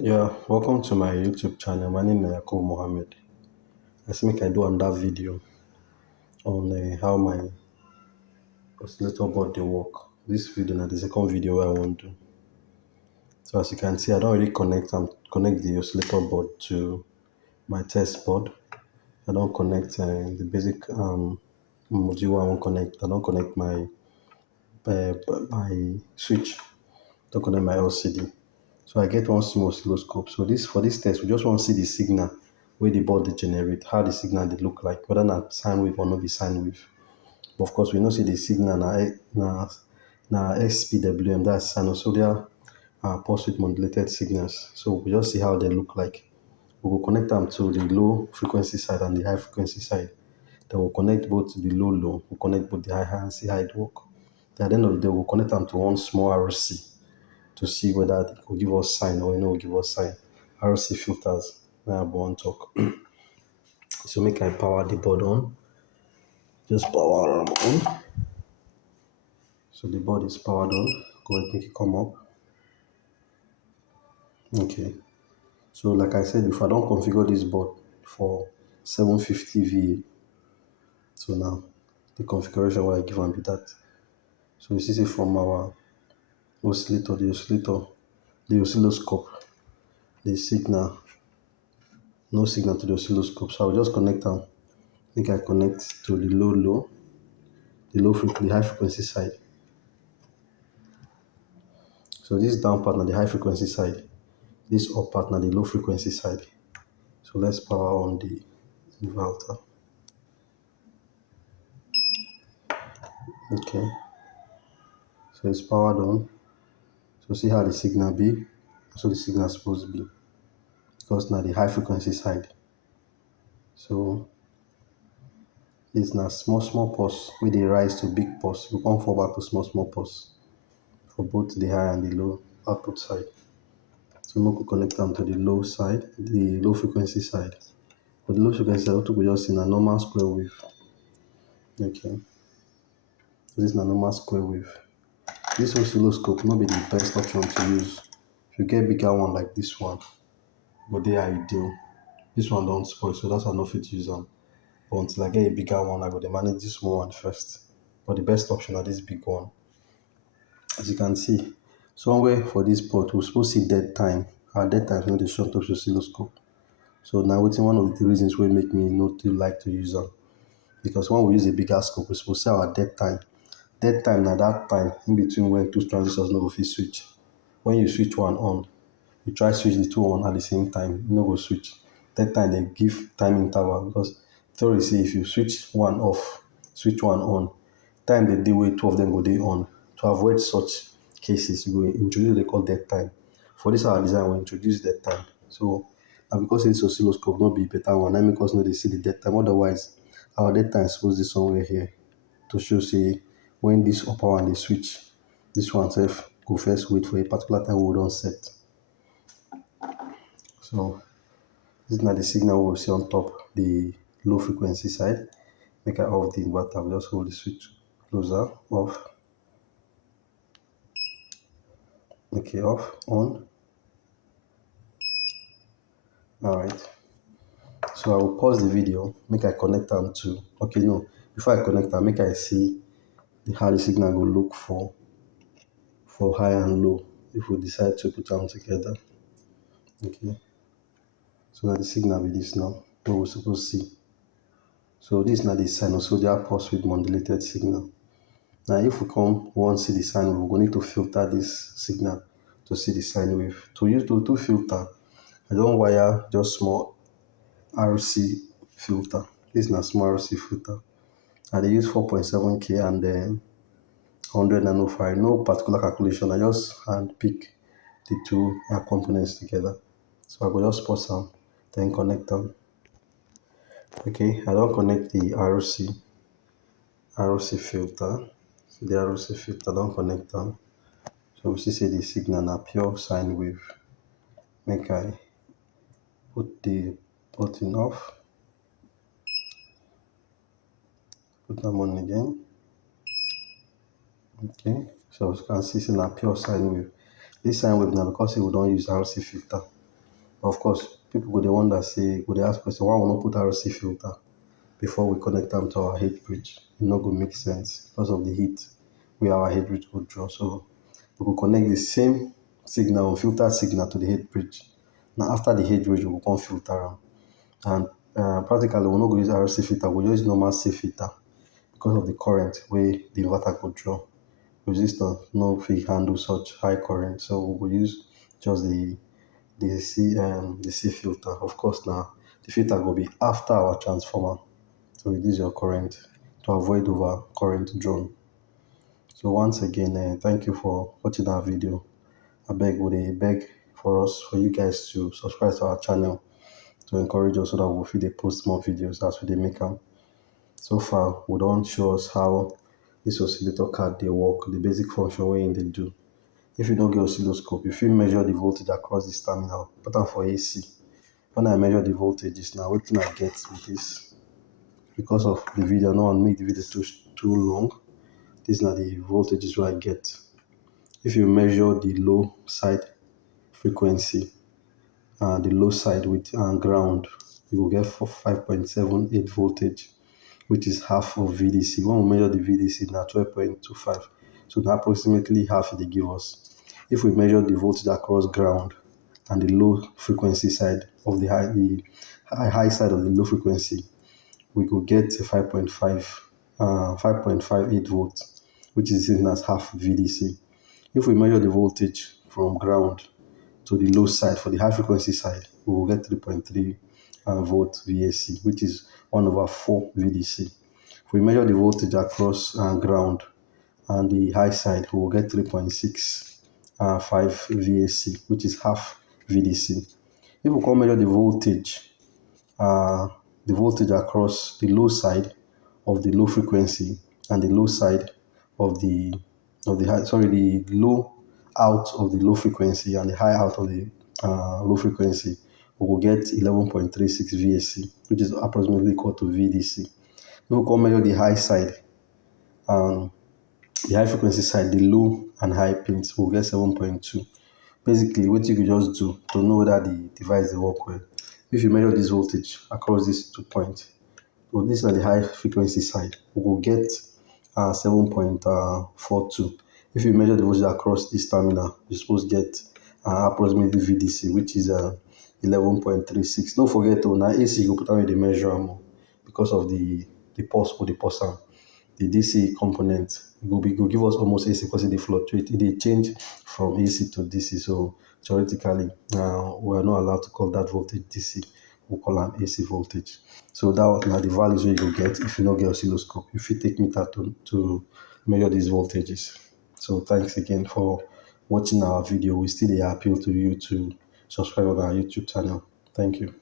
Yeah, welcome to my YouTube channel. My name is Yakub Mohammed. Let's make I do another video on how my oscillator board they work. This video now the second video I want to do. So as you can see, I don't really connect the oscillator board to my test board. I don't connect the basic module I want connect. I don't connect uh, my switch. Don't connect my LCD. So I get one small oscilloscope. So this for this test, we just want to see the signal where the board they generate, how the signal they look like, whether not sine wave or not be sine wave. But of course, we know see the signal na SPWM, that's sinusoidal pulse width modulated signals. So we just see how they look like. We will connect them to the low frequency side and the high frequency side. Then we'll connect both the low, we'll connect both the high and see how it work. Then at the end of the day, we'll connect them to one small RC to see whether it will give us sign or it will give us sign. RC filters, now I want talk. So make I power the board on. Just power them on. So the board is powered on. Go ahead, make it come up. Okay. So like I said before, I don't configure this board for 750 VA. So now the configuration where I give them be that. So you see from our the oscilloscope, the signal, no signal to the oscilloscope. So I'll just connect them. I think I connect to the the high frequency side. So this down part now the high frequency side. This up part now the low frequency side. So let's power on the inverter. Okay. So it's powered on. So see how the signal be. So the signal is supposed to be. Because now the high frequency side. So this now small pulse where they rise to big pulse. We come fall back to small pulse for both the high and the low output side. So we could connect them to the low side, the low frequency side. For the low frequency side, we just in a normal square wave. Okay. So this is a normal square wave. This oscilloscope not be the best option to use. If you get bigger one like this one, but they are ideal. This one don't spoil, so that's why I no fit use them. But until I get a bigger one, I go to manage this small one first. But the best option are this big one. As you can see, somewhere for this port, we're supposed to see dead time. Our dead time is not the short of oscilloscope. So now it's one of the reasons will make me not to like to use them. Because when we use a bigger scope, we're supposed to see our dead time. Dead time na that time in between when two transistors no go fit switch. When you switch one on, you try switch the two on at the same time, you no go switch. That time they give time interval because theory say if you switch one off, switch one on, time they dey wey two of them go dey on. To avoid such cases, you go introduce what they call dead time. For this our design, we introduce dead time. So na because this oscilloscope not be better one, that make us know they see the dead time. Otherwise, our dead time is supposed to be somewhere here to show say when this upper one they switch, this one self go first wait for a particular time we don't set. So this is not the signal we'll see on top the low frequency side. Make I off the inverter, we just hold the switch closer, off. Okay, off, on. Alright. So I will pause the video, make I connect them to okay no. Before I connect them, make I see how the signal will look for high and low if we decide to put them together. Okay. So now the signal be this now, what we're supposed to see. So this is now the sinusoidal pulse width modulated signal. Now if we come want see the sine wave, we're going to filter this signal to see the sine wave. To filter, I don't wire just small RC filter. This is a small RC filter. I dey use 4.7K and then 100 nanofarad. No particular calculation. I just hand pick the two components together. So I will just pause them, then connect them. Okay, I don't connect the RC filter. So the RC filter don't connect them. So we see say the signal na pure sine wave. Make I put the button off. Put them on again. Okay, so as you can see, it's a pure sine wave. This sine wave now because we don't use RC filter. Of course, people go dey wonder say, go dey ask question, why we no put RC filter before we connect am to our head bridge? E no go make sense because of the heat wey our head bridge go draw. So we go connect the same signal, filter signal to the head bridge. Now after the head bridge, we go come filter am. And practically, we no go use RC filter, we go use normal C filter because of the current wey the inverter go draw. Resistor no fit handle such high current, so we go use just the C filter. Of course, now the filter go be after our transformer to reduce your current, to avoid over current drawn. So once again, thank you for watching our video. I beg, we dey beg for you guys to subscribe to our channel to encourage us so that we fit dey post more videos as we dey make am. So far, we don show us how this oscillator card dey work, the basic function wey e dey do. If you no get oscilloscope, you fit measure the voltage across this terminal, put am for AC. When I measure the voltages now, wetin I get with this, because of the video, I no wan make the video too long. This na the voltages wey I get. If you measure the low side frequency, the low side with ground, you will get 5.78 voltage, which is half of VDC. When we measure the VDC, now 12.25. So now approximately half they give us. If we measure the voltage across ground and the low frequency side of the high side of the low frequency, we could get a 5.58 volts, which is the same as half VDC. If we measure the voltage from ground to the low side for the high frequency side, we will get 3.3 volt VAC, which is 1/4 VDC. If we measure the voltage across ground and the high side, we will get 3.65 VAC, which is half VDC. If we come measure the voltage across the low side of the low frequency and the low side of the high, the low out of the low frequency and the high out of the low frequency, we will get 11.36 VAC, which is approximately equal to VDC. If we come measure the high side, the high frequency side, the low and high pins, we'll get 7.2. Basically, what you can just do to know whether the device will work well. If you measure this voltage across these 2 points, well, this is the high frequency side, we will get 7.42. If you measure the voltage across this terminal, you're supposed to get approximately VDC, which is 11.36. Don't forget, now AC you put away the measure because of the pulse or the pulse. The DC component go give us almost AC because it fluctuate. It change from AC to DC. So theoretically, we are not allowed to call that voltage DC. We call an AC voltage. So that was now the values you will get if you don't get oscilloscope. If you take meter to measure these voltages. So thanks again for watching our video. We still appeal to you to subscribe on our YouTube channel. Thank you.